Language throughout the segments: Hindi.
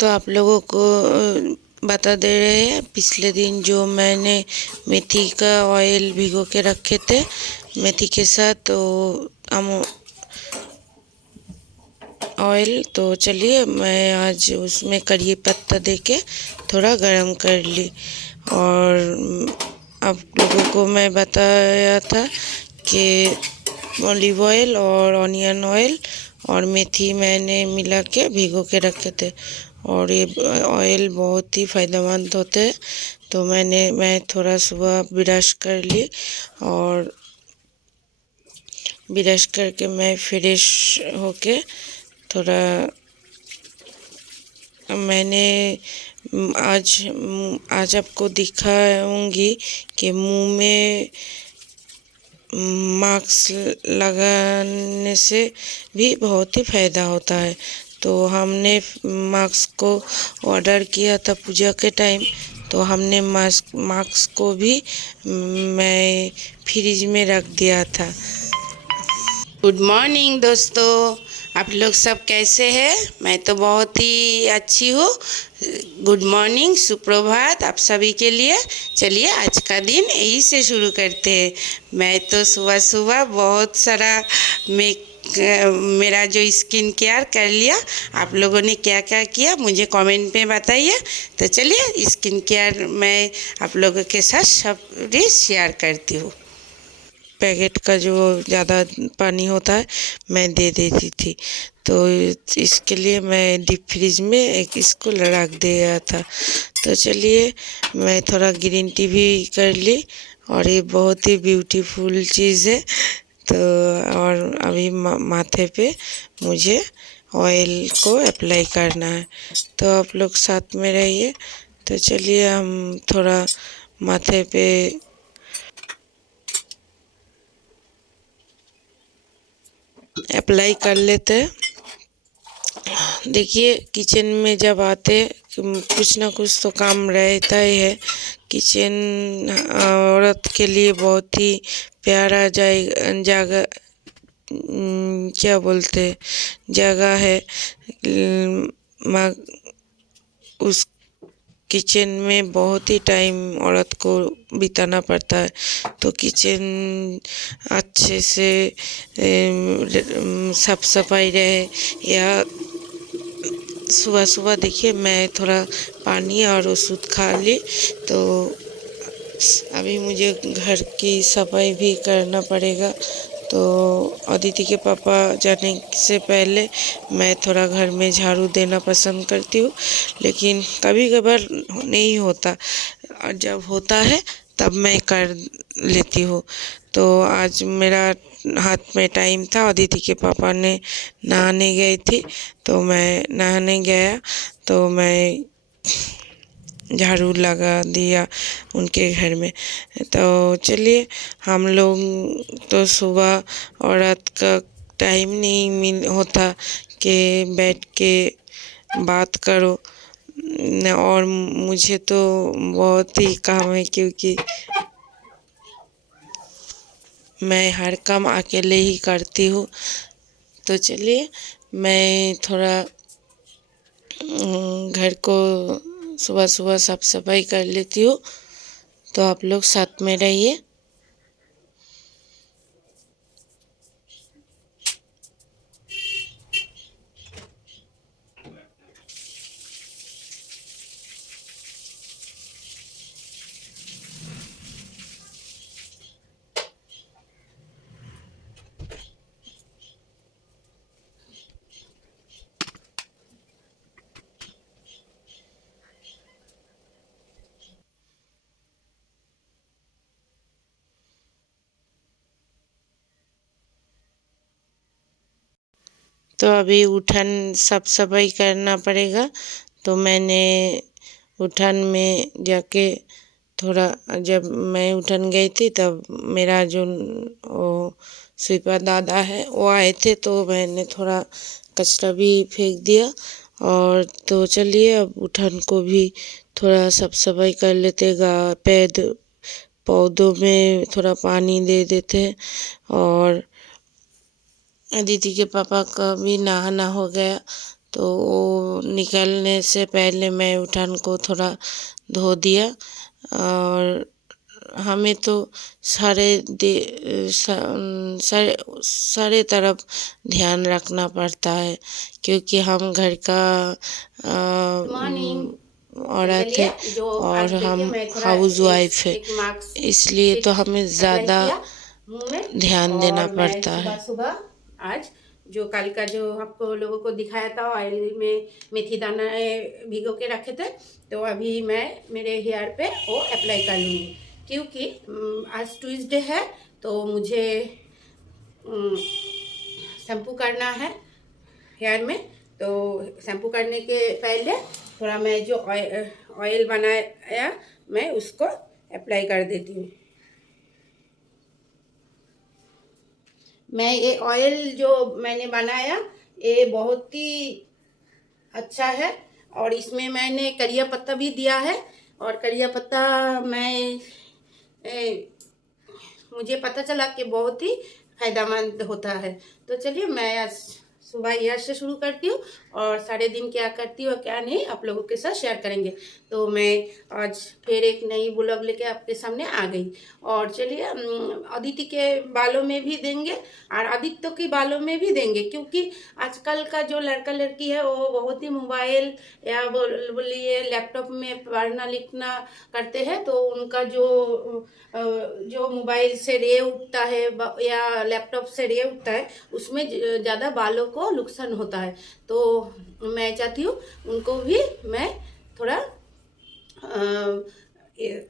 तो आप लोगों को बता दे रहे हैं, पिछले दिन जो मैंने मेथी का ऑयल भिगो के रखे थे मेथी के साथ, तो हम ऑयल, तो चलिए मैं आज उसमें कड़ी पत्ता देके थोड़ा गरम कर ली। और आप लोगों को मैं बताया था कि ऑलिव ऑयल और ऑनियन ऑयल और मेथी मैंने मिला के भिगो के रखे थे, और ये ऑयल बहुत ही फ़ायदेमंद होते हैं। तो मैं थोड़ा सुबह ब्रश कर ली, और ब्रश करके मैं फ्रेश होके थोड़ा मैंने आज आपको दिखाऊंगी कि मुंह में मास्क लगाने से भी बहुत ही फ़ायदा होता है। तो हमने मास्क को ऑर्डर किया था पूजा के टाइम, तो हमने मास्क को भी मैं फ्रिज में रख दिया था। गुड मॉर्निंग दोस्तों, आप लोग सब कैसे हैं? मैं तो बहुत ही अच्छी हूँ। गुड मॉर्निंग, सुप्रभात आप सभी के लिए। चलिए आज का दिन यही से शुरू करते हैं। मैं तो सुबह सुबह बहुत सारा मेरा जो स्किन केयर कर लिया। आप लोगों ने क्या क्या किया मुझे कमेंट में बताइए। तो चलिए स्किन केयर मैं आप लोगों के साथ सब शेयर करती हूँ। पैकेट का जो ज़्यादा पानी होता है मैं दे देती थी, तो इसके लिए मैं डीप फ्रिज में एक इसको रख दिया था। तो चलिए मैं थोड़ा ग्रीन टी भी कर ली, और ये बहुत ही ब्यूटीफुल चीज़ है। तो और अभी माथे पे मुझे ऑयल को अप्लाई करना है, तो आप लोग साथ में रहिए। तो चलिए हम थोड़ा माथे पे अप्लाई कर लेते हैं। देखिए किचन में जब आते कुछ ना कुछ तो काम रहता ही है। किचन औरत के लिए बहुत ही प्यारा जगह, क्या बोलते हैं, जगह है। उस किचन में बहुत ही टाइम औरत को बिताना पड़ता है, तो किचन अच्छे से साफ सफाई रहे। या सुबह सुबह देखिए मैं थोड़ा पानी और ओषध खा ली, तो अभी मुझे घर की सफाई भी करना पड़ेगा। तो अदिति के पापा जाने से पहले मैं थोड़ा घर में झाड़ू देना पसंद करती हूँ, लेकिन कभी कभार नहीं होता, और जब होता है तब मैं कर लेती हूँ। तो आज मेरा हाथ में टाइम था, अदिति के पापा ने नहाने गए थे, तो मैं नहाने गया, तो मैं झाड़ू लगा दिया उनके घर में। तो चलिए हम लोग तो सुबह और रात का टाइम नहीं होता कि बैठ के बात करो, और मुझे तो बहुत ही काम है, क्योंकि मैं हर काम अकेले ही करती हूँ। तो चलिए मैं थोड़ा घर को सुबह सुबह साफ सफाई कर लेती हूँ, तो आप लोग साथ में रहिए। तो अभी उठन साफ सफाई करना पड़ेगा, तो मैंने उठन में जाके थोड़ा, जब मैं उठन गई थी तब मेरा जो वो स्वीपर दादा है वो आए थे, तो मैंने थोड़ा कचरा भी फेंक दिया। और तो चलिए अब उठन को भी थोड़ा साफ सफाई कर लेते, पौधों में थोड़ा पानी दे देते। और दीदी के पापा का भी नहाना हो गया, तो वो निकलने से पहले मैं उठान को थोड़ा धो दिया। और हमें तो सारे तरफ ध्यान रखना पड़ता है, क्योंकि हम घर का औरत है और हम हाउस वाइफ है, इसलिए तो हमें ज़्यादा ध्यान देना पड़ता है। सुबह आज जो कल का जो आपको लोगों को दिखाया था, ऑयल में मेथी दाना भिगो के रखे थे, तो अभी मैं मेरे हेयर पे वो अप्लाई कर लूँगी, क्योंकि आज ट्यूसडे है तो मुझे शैम्पू करना है हेयर में। तो शैम्पू करने के पहले थोड़ा मैं जो ऑयल बनाया मैं उसको अप्लाई कर देती हूँ। मैं ये ऑयल जो मैंने बनाया ये बहुत ही अच्छा है, और इसमें मैंने करिया पत्ता भी दिया है, और करिया पत्ता मुझे पता चला कि बहुत ही फायदेमंद होता है। तो चलिए मैं आज सुबह यहाँ से शुरू करती हूँ, और सारे दिन क्या करती हूँ क्या नहीं आप लोगों के साथ शेयर करेंगे। तो मैं आज फिर एक नई ब्लॉग लेके आपके सामने आ गई। और चलिए अदिति के बालों में भी देंगे और आदित्य के बालों में भी देंगे, क्योंकि आजकल का जो लड़का लड़की है वो बहुत ही मोबाइल या बोलिए लैपटॉप में पढ़ना लिखना करते हैं, तो उनका जो मोबाइल से रे उठता है या लैपटॉप से रे उठता है उसमें ज़्यादा बालों को नुकसान होता है। तो मैं चाहती हूँ उनको भी मैं थोड़ा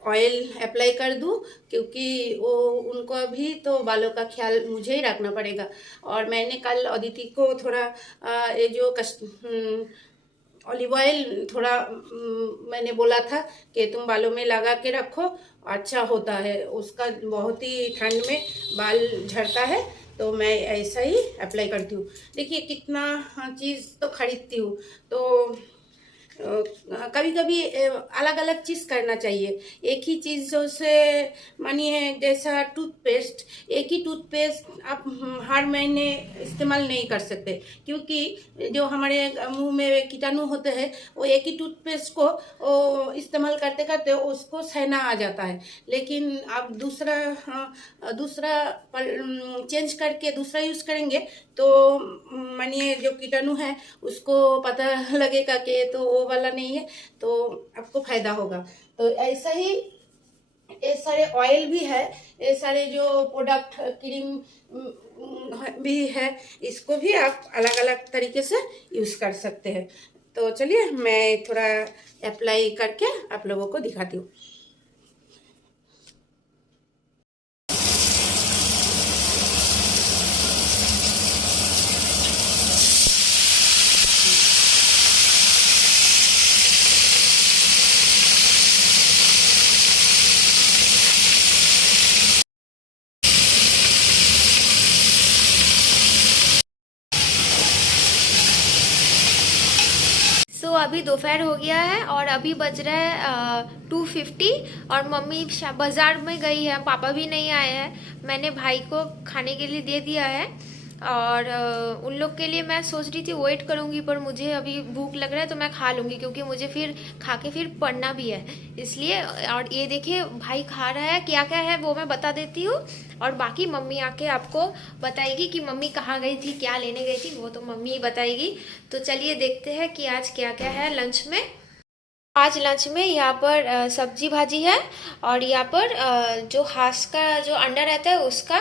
ऑयल अप्लाई कर दूँ, क्योंकि वो उनको भी तो बालों का ख्याल मुझे ही रखना पड़ेगा। और मैंने कल अदिति को थोड़ा ये जो ऑलिव ऑयल थोड़ा मैंने बोला था कि तुम बालों में लगा के रखो, अच्छा होता है उसका, बहुत ही ठंड में बाल झड़ता है, तो मैं ऐसा ही अप्लाई करती हूँ। देखिए कितना चीज़ तो खरीदती हूँ, तो कभी कभी अलग अलग चीज़ करना चाहिए। एक ही चीज़ों से मानिए जैसा टूथपेस्ट, एक ही टूथपेस्ट आप हर महीने इस्तेमाल नहीं कर सकते, क्योंकि जो हमारे मुंह में कीटाणु होते हैं वो एक ही टूथपेस्ट को इस्तेमाल करते करते उसको सहना आ जाता है। लेकिन आप दूसरा चेंज करके दूसरा यूज़ करेंगे तो मानिए जो कीटाणु है उसको पता लगेगा कि तो वो वाला नहीं है, तो आपको फायदा होगा। तो ऐसा ही ये सारे ऑयल भी है, ये सारे जो प्रोडक्ट क्रीम भी है, इसको भी आप अलग अलग तरीके से यूज़ कर सकते हैं। तो चलिए मैं थोड़ा अप्लाई करके आप लोगों को दिखाती हूँ। अभी दोपहर हो गया है और अभी बज रहा है 2:50 और मम्मी बाज़ार में गई है, पापा भी नहीं आए हैं। मैंने भाई को खाने के लिए दे दिया है और उन लोग के लिए मैं सोच रही थी वेट करूँगी, पर मुझे अभी भूख लग रहा है तो मैं खा लूँगी, क्योंकि मुझे फिर खा के फिर पढ़ना भी है इसलिए। और ये देखिए भाई खा रहा है, क्या क्या है वो मैं बता देती हूँ, और बाकी मम्मी आके आपको बताएगी कि मम्मी कहाँ गई थी, क्या लेने गई थी, वो तो मम्मी ही बताएगी। तो चलिए देखते हैं कि आज क्या क्या है लंच में। आज लंच में यहाँ पर सब्जी भाजी है, और यहाँ पर जो हांस का जो अंडा रहता है उसका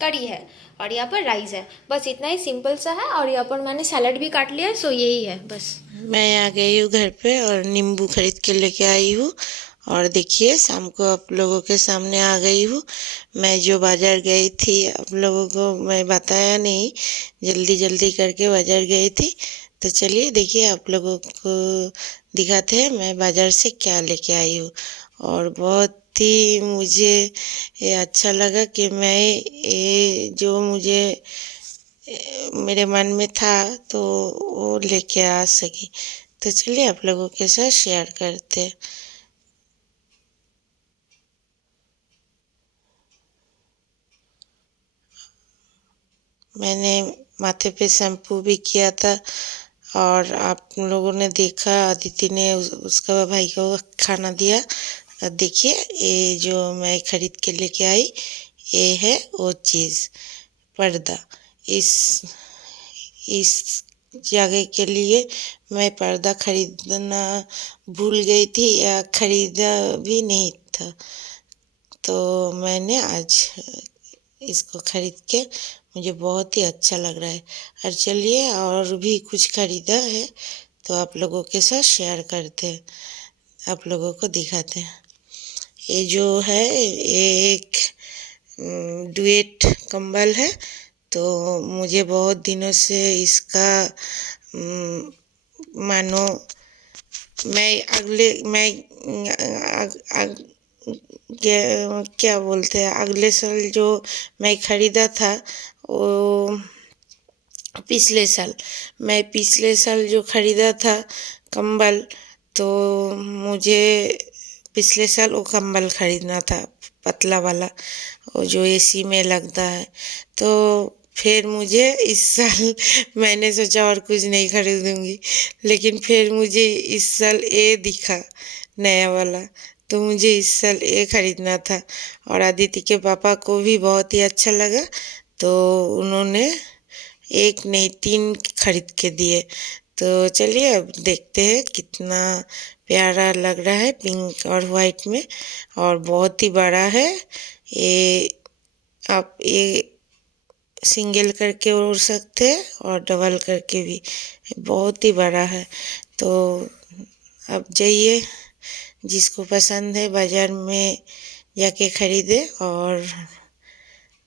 करी है, और यहाँ पर राइस है। बस इतना ही सिंपल सा है, और यहाँ पर मैंने सैलड भी काट लिया है, सो यही है बस। मैं आ गई हूँ घर पे और नींबू खरीद के लेके आई हूँ। और देखिए शाम को आप लोगों के सामने आ गई हूँ। मैं जो बाज़ार गई थी आप लोगों को मैं बताया नहीं, जल्दी जल्दी करके बाज़ार गई थी। तो चलिए देखिए आप लोगों को दिखाते हैं मैं बाज़ार से क्या लेके आई हूँ। और बहुत ही मुझे ये अच्छा लगा कि मैं ये जो मुझे मेरे मन में था तो वो लेके आ सकी। तो चलिए आप लोगों के साथ शेयर करते हैं। मैंने माथे पे शैम्पू भी किया था। और आप लोगों ने देखा अदिति ने उसका भाई को खाना दिया। देखिए ये जो मैं खरीद के लेके आई, ये है वो चीज़, पर्दा। इस जगह के लिए मैं पर्दा खरीदना भूल गई थी या खरीदा भी नहीं था, तो मैंने आज इसको खरीद के मुझे बहुत ही अच्छा लग रहा है। और चलिए और भी कुछ खरीदा है तो आप लोगों के साथ शेयर करते हैं, आप लोगों को दिखाते हैं। ये जो है ये एक डुएट कंबल है, तो मुझे बहुत दिनों से इसका मानो क्या बोलते हैं, अगले साल जो मैं खरीदा था वो पिछले साल जो खरीदा था कंबल, तो मुझे पिछले साल वो कंबल खरीदना था पतला वाला, वो जो एसी में लगता है। तो फिर मुझे इस साल मैंने सोचा और कुछ नहीं खरीदूंगी, लेकिन फिर मुझे इस साल ये दिखा नया वाला, तो मुझे इस साल ये खरीदना था। और अदिति के पापा को भी बहुत ही अच्छा लगा, तो उन्होंने एक नहीं 3 खरीद के दिए। तो चलिए अब देखते हैं कितना प्यारा लग रहा है पिंक और वाइट में, और बहुत ही बड़ा है ये। आप ये सिंगल करके ओढ़ सकते हैं और डबल करके भी, बहुत ही बड़ा है। तो अब जाइए, जिसको पसंद है बाज़ार में जाके खरीदे। और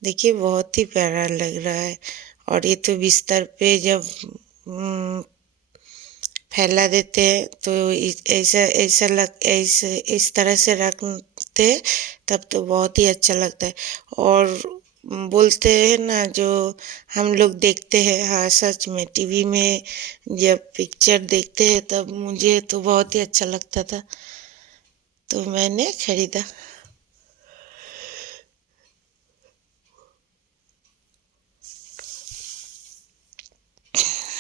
देखिए बहुत ही प्यारा लग रहा है। और ये तो बिस्तर पे जब फैला देते हैं तो ऐसे इस तरह से रखते हैं, तब तो बहुत ही अच्छा लगता है। और बोलते हैं ना, जो हम लोग देखते हैं, हाँ सच में टीवी में जब पिक्चर देखते हैं तब मुझे तो बहुत ही अच्छा लगता था, तो मैंने खरीदा।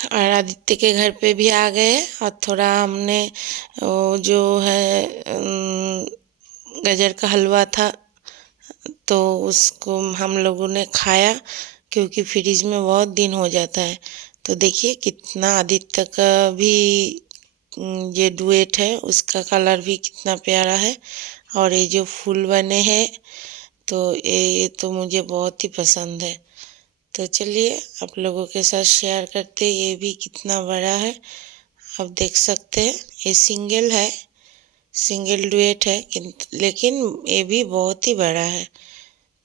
और आदित्य के घर पे भी आ गए और थोड़ा हमने वो जो है गाजर का हलवा था, तो उसको हम लोगों ने खाया, क्योंकि फ्रिज में बहुत दिन हो जाता है। तो देखिए कितना आदित्य का भी ये डुएट है, उसका कलर भी कितना प्यारा है। और ये जो फूल बने हैं, तो ये तो मुझे बहुत ही पसंद है। तो चलिए आप लोगों के साथ शेयर करते, ये भी कितना बड़ा है आप देख सकते हैं। ये सिंगल डुएट है, लेकिन ये भी बहुत ही बड़ा है।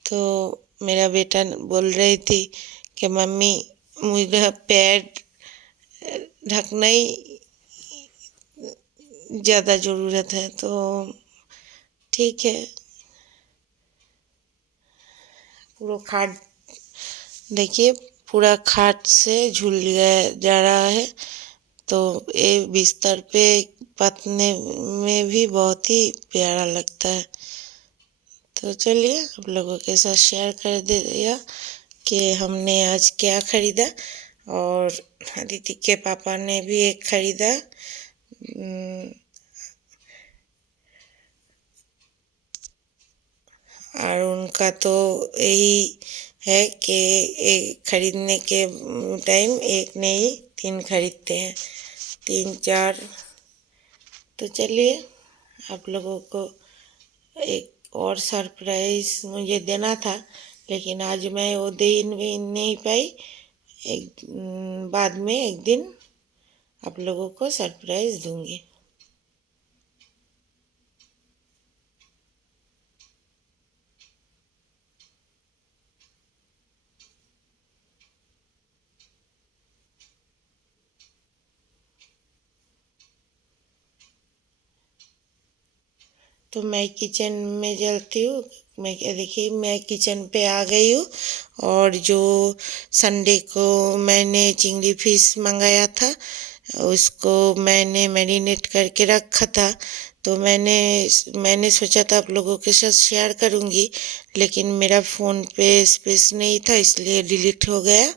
तो मेरा बेटा बोल रही थी कि मम्मी मुझे पैर ढकना ही ज़्यादा ज़रूरत है, तो ठीक है। पूरा खाट देखिए, पूरा खाट से झूल जा रहा है, तो ये बिस्तर पे पतने में भी बहुत ही प्यारा लगता है। तो चलिए आप लोगों के साथ शेयर कर दिया कि हमने आज क्या खरीदा। और अदिति के पापा ने भी एक खरीदा, और उनका तो यही है कि एक खरीदने के टाइम एक नहीं 3 खरीदते हैं, 3 4। तो चलिए आप लोगों को एक और सरप्राइज़ मुझे देना था, लेकिन आज मैं वो दे नहीं पाई। एक बाद में एक दिन आप लोगों को सरप्राइज़ दूंगी। तो मैं किचन में चलती हूँ। देखिए मैं किचन पे आ गई हूँ, और जो संडे को मैंने चिंगड़ी फिश मंगाया था, उसको मैंने मैरिनेट करके रखा था। तो मैंने सोचा था आप लोगों के साथ शेयर करूँगी, लेकिन मेरा फ़ोन पे स्पेस नहीं था, इसलिए डिलीट हो गया।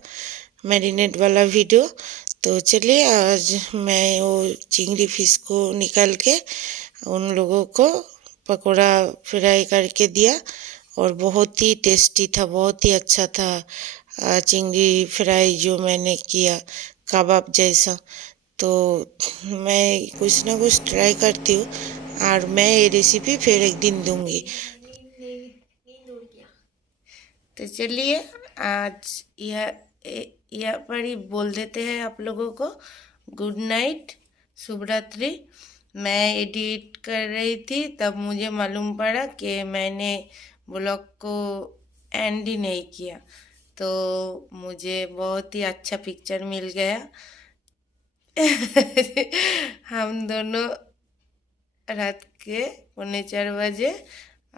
मैरिनेट वाला वीडियो। तो चलिए आज मैं वो चिंगड़ी फिश को निकाल के उन लोगों को पकोड़ा फ्राई करके दिया और बहुत ही टेस्टी था, बहुत ही अच्छा था चिंगड़ी फ्राई जो मैंने किया, कबाब जैसा। तो मैं कुछ ना कुछ ट्राई करती हूँ और मैं ये रेसिपी फिर एक दिन दूंगी। तो चलिए आज यह पर ही बोल देते हैं आप लोगों को गुड नाइट, शुभ रात्रि। मैं एडिट कर रही थी तब मुझे मालूम पड़ा कि मैंने ब्लॉग को एंड ही नहीं किया, तो मुझे बहुत ही अच्छा पिक्चर मिल गया। हम दोनों रात के 3:45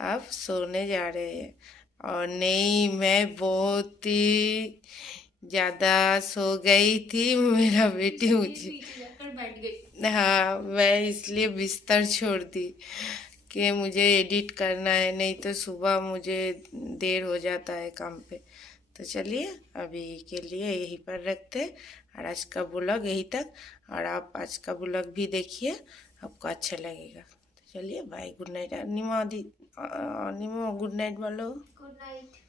अब सोने जा रहे हैं। और नहीं, मैं बहुत ही ज़्यादा सो गई थी, मेरा बेटी मुझे बैठ गई। हाँ, मैं इसलिए बिस्तर छोड़ दी कि मुझे एडिट करना है, नहीं तो सुबह मुझे देर हो जाता है काम पे। तो चलिए अभी के लिए यहीं पर रखते हैं और आज का ब्लॉग यहीं तक। और आप आज का ब्लॉग भी देखिए, आपको अच्छा लगेगा। तो चलिए बाय, गुड नाइट। निमो गुड नाइट बोलो। Good night.